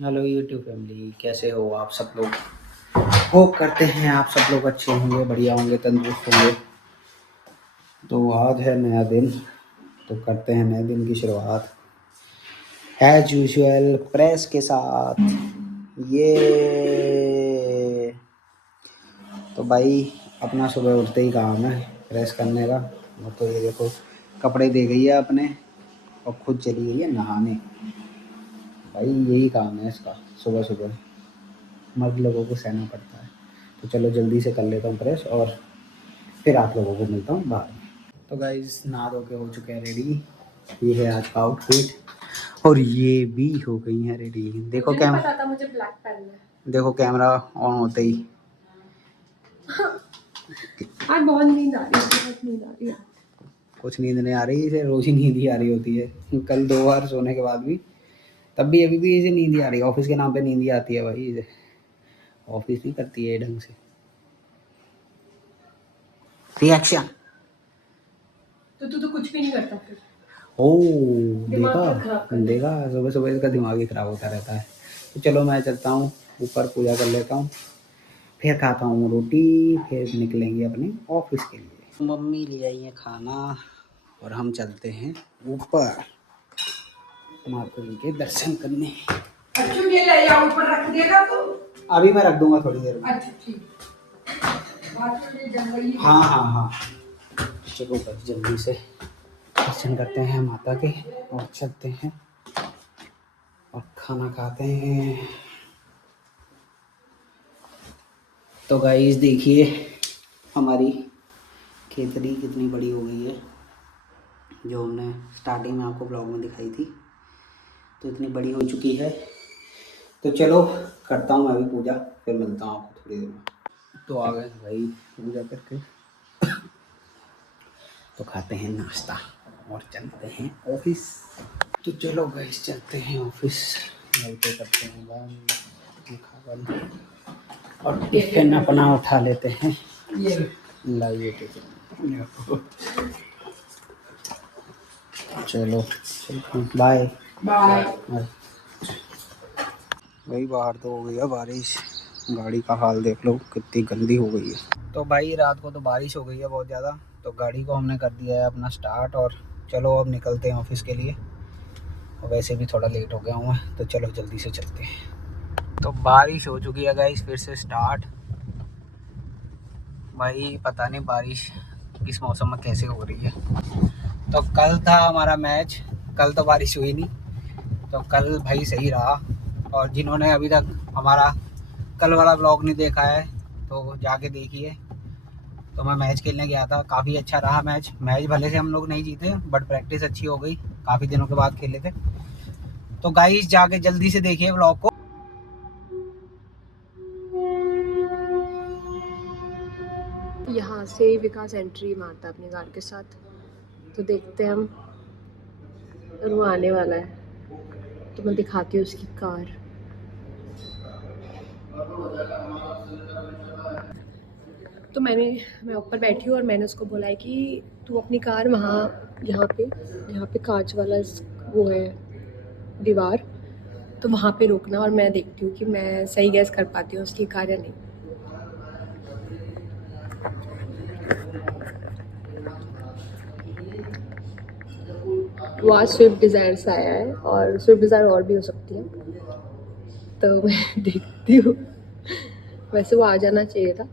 Hello YouTube family, कैसे हो आप सब लोग। होप करते हैं आप सब लोग अच्छे होंगे, बढ़िया होंगे, तंदुरुस्त होंगे। तो आज है नया दिन, तो करते हैं नए दिन की शुरुआत एज यूजुअल प्रेस के साथ। ये तो भाई अपना सुबह उठते ही काम है प्रेस करने का। और तो ये देखो कपड़े दे गई है अपने और खुद चली गई है नहाने। भाई यही काम है इसका, सुबह सुबह मर्द लोगों को सहना पड़ता है। तो चलो जल्दी से कर लेता हूँ प्रेस और फिर आप लोगों को मिलता हूँ बाहर। तो गाइस नहा धो के हो चुके हैं रेडी। ये है आज का आउटफिट और ये भी हो गई है रेडी। देखो मुझे नहीं पता था मुझे ब्लैक पहनना है। देखो कैमरा ऑन होते ही आज बहुत नींद आ रही है, बहुत नींद आ रही है। कुछ नींद नहीं आ रही, इसे रोज ही नींद ही आ रही होती है। कल 2 बार सोने के बाद भी, तब भी अभी भी इसे नींद ही आ रही है। ऑफिस के नाम पे नींद ही आती है भाई इसे। ऑफिस नहीं करती है ढंग से। रिएक्शन। तो तू कुछ भी नहीं करता फिर। ओ दिमाग देखा क्यों खराब करना? देखा, सुबह सुबह इसका दिमाग ही खराब होता रहता है। तो चलो मैं चलता हूँ ऊपर, पूजा कर लेता हूँ, फिर खाता हूँ रोटी, फिर निकलेंगे अपने ऑफिस के लिए। मम्मी ले आई है खाना और हम चलते हैं ऊपर माता जी के दर्शन करने। अच्छा ये ले जाओ, ऊपर रख देगा तो। अभी मैं रख दूंगा थोड़ी देर में। अच्छा ठीक। बात में ले जाऊंगी। हाँ हाँ हाँ, चलो बस जल्दी से दर्शन करते हैं माता के और चलते हैं और खाना खाते हैं। तो गाइस देखिए हमारी खेतड़ी कितनी बड़ी हो गई है, जो हमने स्टार्टिंग में आपको ब्लॉग में दिखाई थी। तो इतनी बड़ी हो चुकी है। तो चलो करता हूँ मैं भी पूजा, फिर मिलता हूँ आपको थोड़ी देर में। तो आ गए भाई पूजा करके, तो खाते हैं नाश्ता और चलते हैं ऑफिस। तो चलो गाइस चलते हैं ऑफिस। चलते करते हैं बंद और टिफिन अपना उठा लेते हैं। लाइए टिफिन। चलो बाय बाय। भाई बाहर तो हो गई है बारिश, गाड़ी का हाल देख लो कितनी गंदी हो गई है। तो भाई रात को तो बारिश हो गई है बहुत ज़्यादा, तो गाड़ी को हमने कर दिया है अपना स्टार्ट और चलो अब निकलते हैं ऑफिस के लिए। और वैसे भी थोड़ा लेट हो गया हूँ मैं, तो चलो जल्दी से चलते हैं। तो बारिश हो चुकी है गाइस फिर से स्टार्ट। भाई पता नहीं बारिश इस मौसम में कैसे हो रही है। तो कल था हमारा मैच, कल तो बारिश हुई नहीं, तो कल भाई सही रहा। और जिन्होंने अभी तक हमारा कल वाला ब्लॉग नहीं देखा है तो जाके देखिए। तो मैं मैच खेलने गया था, काफ़ी अच्छा रहा मैच। मैच भले से हम लोग नहीं जीते बट प्रैक्टिस अच्छी हो गई, काफ़ी दिनों के बाद खेले थे। तो गाइस जाके जल्दी से देखिए ब्लॉग को। यहाँ से विकास एंट्री मारता अपने कार के साथ, तो देखते हैं हम। और वो आने वाला है तो मैं दिखाती हूँ उसकी कार। तो मैं ऊपर बैठी हूँ और मैंने उसको बोला है कि तू अपनी कार वहाँ यहाँ पे कांच वाला वो है दीवार, तो वहाँ पे रोकना और मैं देखती हूँ कि मैं सही गैस कर पाती हूँ उसकी कार या नहीं। वो आज स्विफ्ट डिज़ायर से आया है और स्विफ्ट डिज़ायर और भी हो सकती है, तो मैं देखती हूँ। वैसे वो आ जाना चाहिए था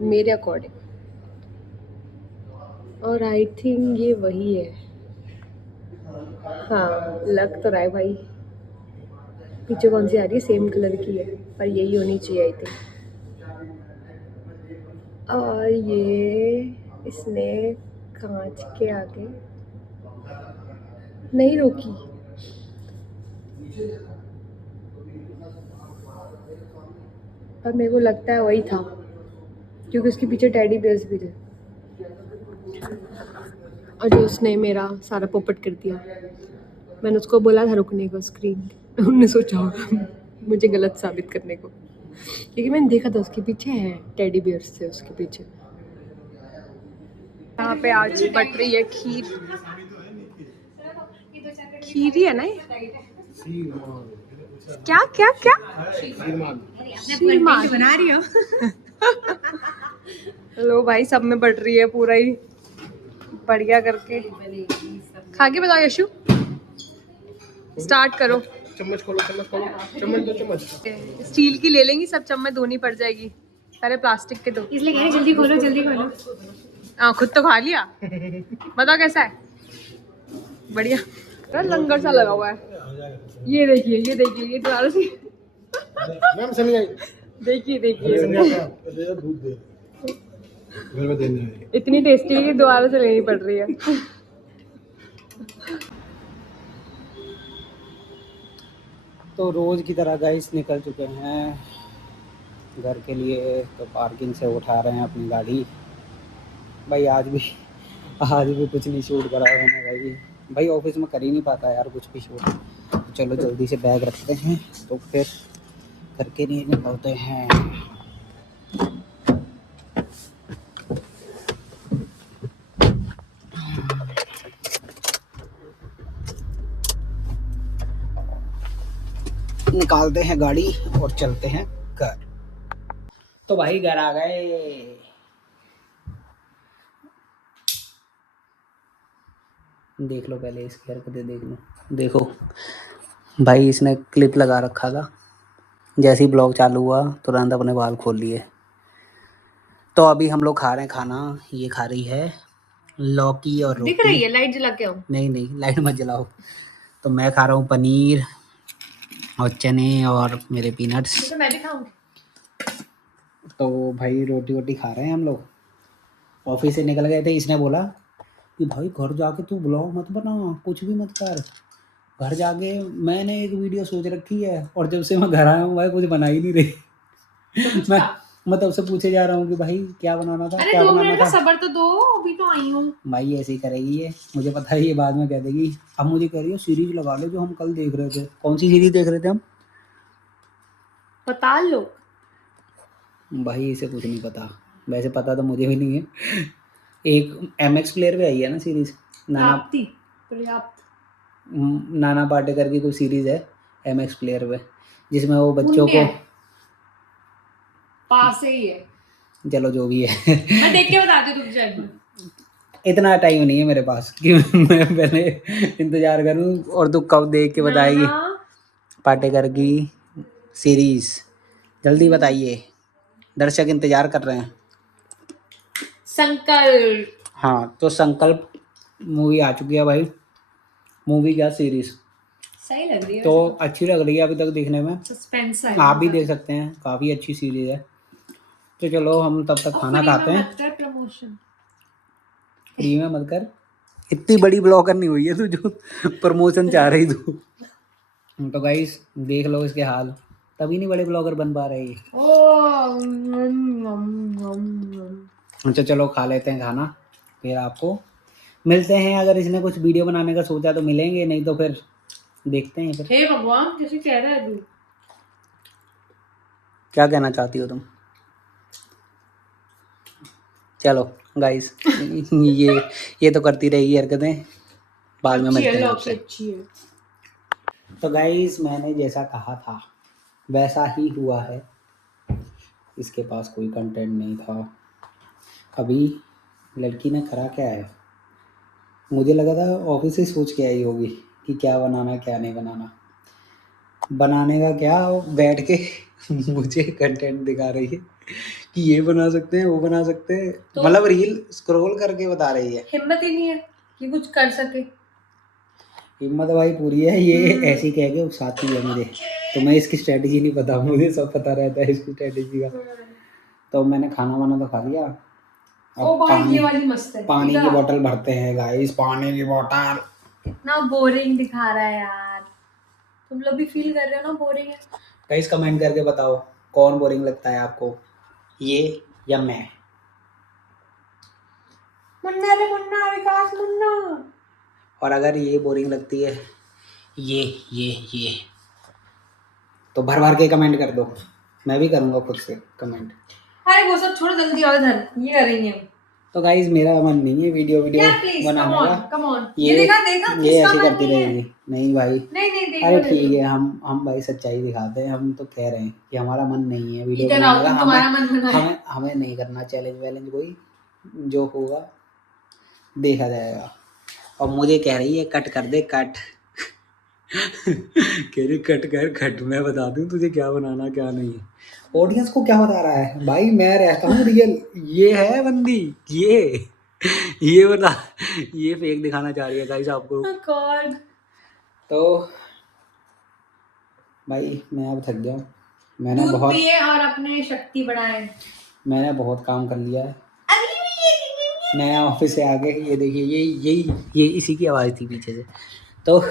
मेरे अकॉर्डिंग, और आई थिंक ये वही है। हाँ लग तो रहा है भाई। पीछे कौन सी आ रही है, सेम कलर की है पर यही होनी चाहिए आई थिंक। और ये इसने कांच के आगे नहीं रोकी। पर मेरे को लगता है वही था क्योंकि उसके पीछे टेडी बियर्स भी थे और जो उसने मेरा सारा पोपट कर दिया। मैंने उसको बोला था रुकने को स्क्रीन, उन्होंने सोचा होगा मुझे गलत साबित करने को, क्योंकि मैंने देखा था उसके पीछे है टेडी बियर्स थे उसके पीछे। यहाँ पे आज बट रही है खीर। खीर ही है ना ये? क्या क्या क्या कंटेंट बना रही हो। लो भाई, सब में बढ़ रही है पूरा ही बढ़िया करके। खा के बताओ यशु, स्टार्ट करो। चम्मच खोलो, चम्मच खोलो, चम्मच दो, चम्मच। स्टील की ले लेंगी सब चम्मच, धोनी पड़ जाएगी। पहले प्लास्टिक के दो। इसलिए कह रही जल्दी खोलो जल्दी खोलो। खुद तो खा लिया। बताओ कैसा है? बढ़िया। लंगर सा लगा हुआ है। ये देखिए ये देखिए, ये द्वारा से मैम समझ आई। देखिए देखिए, दूध दे घर में देने है। इतनी टेस्टी है कि दोबारा से लेनी पड़ रही है। तो रोज़ की तरह गाइस निकल चुके हैं घर के लिए। तो पार्किंग से उठा रहे हैं अपनी गाड़ी। भाई आज भी कुछ नहीं शूट करा मैंने भाई ऑफिस में कर ही नहीं पाता यार कुछ भी शूट। तो चलो जल्दी से बैग रखते हैं तो फिर करके नहीं निकलते हैं। निकालते हैं गाड़ी और चलते हैं घर। तो भाई घर आ गए। देख लो पहले इसकी हरकतें देख लो। देखो भाई इसने क्लिप लगा रखा था, जैसे ही ब्लॉग चालू हुआ तुरंत अपने बाल खोल लिए। तो अभी हम लोग खा रहे हैं खाना। ये खा रही है लौकी और रोटी। दिख रही है? लाइट जला के आओ। नहीं नहीं लाइट मत जलाओ। तो मैं खा रहा हूँ पनीर और चने और मेरे पीनट्स। तो मैं भी खाऊंगी। तो भाई रोटी वोटी खा रहे हैं हम लोग। ऑफिस से निकल गए थे, इसने बोला कि भाई घर जाके तू ब्लॉग मत बना, कुछ भी मत कर। घर जाके मैंने एक वीडियो सोच रखी है और जब से मैं घर आया हूँ भाई कुछ बना ही नहीं रही। मैं तब से पूछे जा रहा हूँ कि भाई क्या बनाना था, अरे क्या 2 बनाना मिनट का था। सब्र तो दो, अभी तो आई हूँ। भाई ऐसे ही करेगी ये, मुझे पता है ये बाद में कह देगी। अब मुझे कह रही है सीरीज लगा ले जो हम कल देख रहे थे। कौन सी सीरीज देख रहे थे हम? बता लो। भाई इसे कुछ नहीं पता, वैसे पता तो मुझे भी नहीं है। एक MX प्लेयर पे आई है ना सीरीज, पर्याप्त। नाना पाटेकर की कोई सीरीज है MX प्लेयर पे, जिसमें वो बच्चों को पास ही है। चलो जो भी है। मैं देख के बताती हूँ, रुक जाएगी। इतना टाइम नहीं है मेरे पास कि मैं पहले इंतजार करूं और तू कब देख के बताएगी पाटेकर की सीरीज। जल्दी बताइए, दर्शक इंतजार कर रहे हैं। संकल्प। हाँ तो संकल्प मूवी आ चुकी है भाई। मूवी क्या सीरीज सही लग रही है तो अच्छी लग रही है अभी तक देखने में। सस्पेंस है। आप भी देख सकते हैं, काफ़ी अच्छी सीरीज है। तो चलो हम तब तक खाना खाते हैं। प्रमोशन फ्री में मत कर, इतनी बड़ी ब्लॉगर नहीं हुई है तू जो प्रमोशन चाह रही तू। तो गाइस देख लो इसके हाल, तभी नहीं बड़े ब्लॉगर बन पा रहे। अच्छा चलो खा लेते हैं खाना, फिर आपको मिलते हैं। अगर इसने कुछ वीडियो बनाने का सोचा तो मिलेंगे, नहीं तो फिर देखते हैं। फिर हे भगवान, कैसे कह रहा है तू? क्या कहना चाहती हो तुम? चलो गाइस ये तो करती रहेगी हरकतें, बाद में मिलते हैं आपसे। अच्छी है। तो गाइस मैंने जैसा कहा था वैसा ही हुआ है। इसके पास कोई कंटेंट नहीं था। अभी लड़की ने करा क्या है, मुझे लगा था ऑफिस से सोच के आई होगी कि क्या बनाना क्या नहीं बनाना। बनाने का क्या, बैठ के मुझे कंटेंट दिखा रही है कि ये बना सकते हैं वो बना सकते हैं। तो मतलब रील स्क्रॉल करके बता रही है। हिम्मत ही नहीं है कि कुछ कर सके। हिम्मत भाई पूरी है, ये ऐसी कह के उकसाती है मुझे। तो मैं इसकी स्ट्रेटजी नहीं पता, मुझे सब पता रहता है इसकी स्ट्रेटजी का। तो मैंने खाना वाना तो खा लिया। अब ये वाली मस्त है। पानी की बोतल भरते हैं गाइस, पानी की बोतल। कितना बोरिंग दिखा रहा है यार, तुम लोग भी फील कर रहे हो ना बोरिंग है? गाइस कमेंट करके बताओ कौन बोरिंग लगता है आपको, ये या मैं। मुन्ना रे मुन्ना, विकास मुन्ना। और अगर ये बोरिंग लगती है ये तो भर भर के कमेंट कर दो, मैं भी करूँगा खुद से कमेंट। अरे वो सब छोड़ो, जल्दी आओ इधर, ये करेंगे हम। तो गाइज मेरा मन नहीं है वीडियो बनाने का। कम ऑन ये देखा ये ऐसे करती रहेगी। नहीं भाई, नहीं नहीं देखो अरे ठीक है, हम भाई सच्चाई दिखाते हैं। हम तो कह रहे हैं कि हमारा मन नहीं है वीडियो इधर आओ, बनाने का। तुम्हारा मन बना है। हमें नहीं करना चैलेंज वैलेंज कोई, जो होगा देखा जाएगा। और मुझे कह रही है कट कर दे, कट कह रही कट कर, कट मैं बता दूं तुझे क्या बनाना क्या नहीं है। ऑडियंस को क्या बता रहा है भाई, मैं रहता हूँ रियल। ये है बंदी, ये बता, ये फेक दिखाना चाह रही है गाइस आपको। गॉड तो भाई मैं अब थक गया हूँ। दूध पिए और अपने शक्ति बढ़ाएं। मैंने बहुत काम कर लिया है। मैं ऑफिस से आके, ये देखिए, ये इसी की आवाज़ थी पीछे से। तो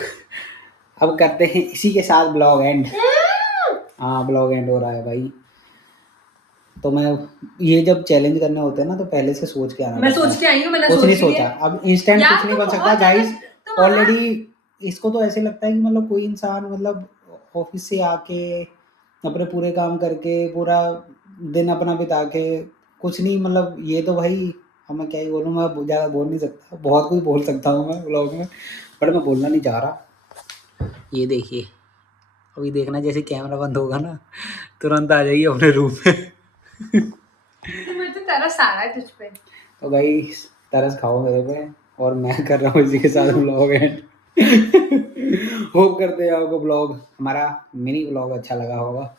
अब करते हैं इसी के साथ ब्लॉग एंड। हाँ, ब्लॉग एंड हो रहा है भाई। तो मैं, ये जब चैलेंज करने होते हैं ना, तो पहले से सोच के आना मैं पड़ता है। सोच के आई हूँ, मैंने कुछ सोच नहीं लिया। सोचा, अब इंस्टेंट यार, कुछ नहीं तुम बन सकता बहुत गाइस। तुम ऑलरेडी इसको तो ऐसे लगता है कि मतलब कोई इंसान मतलब ऑफिस से आके अपने पूरे काम करके पूरा दिन अपना बिता के कुछ नहीं, मतलब ये तो भाई, अब मैं क्या ही बोलूँ, मैं ज़्यादा बोल नहीं सकता। बहुत कुछ बोल सकता हूँ मैं व्लॉग में, बट मैं बोलना नहीं चाह रहा। ये देखिए, अभी देखना जैसे कैमरा बंद होगा ना, तुरंत आ जाइए अपने रूम में। मुझे तो तेरा सारा है तुझ पे। तो भाई तरस खाओ मेरे पे, और मैं कर रहा हूँ इसी के साथ ब्लॉग एंड। होप करते हैं आपको ब्लॉग, हमारा मिनी ब्लॉग अच्छा लगा होगा।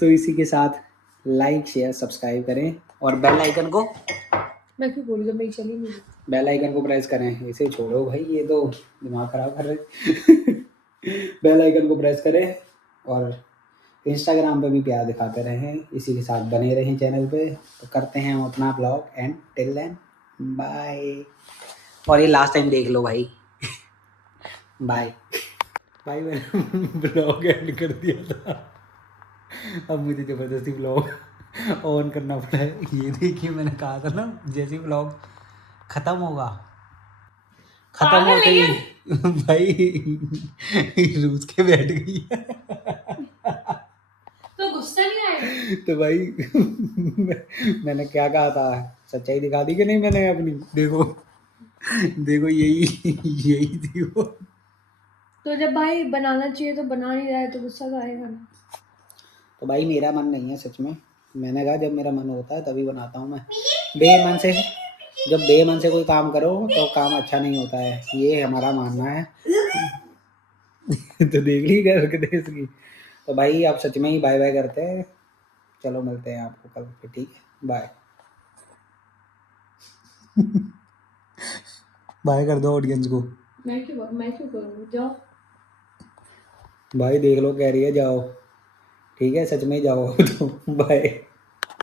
तो इसी के साथ लाइक शेयर सब्सक्राइब करें, और बेल आइकन को, मैं क्यों बोलूँ जब मेरी चली नहीं। बेल आइकन को प्रेस करें। इसे छोड़ो भाई, ये तो दिमाग खराब कर रहे। बेल आइकन को प्रेस करें, और इंस्टाग्राम पे भी प्यार दिखाते रहें। इसी के साथ बने रहें चैनल पे। तो करते हैं हम अपना blog and, till then bye. और ये लास्ट टाइम देख लो भाई। बाय। भाई मैंने ब्लॉग एंड कर दिया था, अब मुझे ज़बरदस्ती ब्लॉग ऑन करना पड़ा है। ये देखिए, मैंने कहा था ना जैसे ब्लॉग ख़त्म होगा, ख़त्म होते ही भाई रूस के बैठ गई है। तो गुस्सा नहीं आएगा? तो भाई मैंने क्या कहा था, सच्चाई दिखा दी कि नहीं मैंने अपनी। देखो देखो, यही थी वो। तो जब भाई बनाना चाहिए तो बना नहीं रहा है तो गुस्सा तो आएगा ना। तो भाई मेरा मन नहीं है सच में। मैंने कहा जब मेरा मन होता है तभी बनाता हूँ मैं। बेमन से, जब बेमन से कोई काम करो तो काम अच्छा नहीं होता है, ये हमारा मानना है। तो देख ली करके देश की। तो भाई आप सच में ही बाय बाय करते हैं। चलो मिलते हैं आपको कल फिर, ठीक है, बाय। बाय कर दो ऑडियंस को। मैं क्यों करूँ, जाओ। भाई देख लो, कह रही है जाओ, ठीक है, सच में ही जाओ। तो बाय।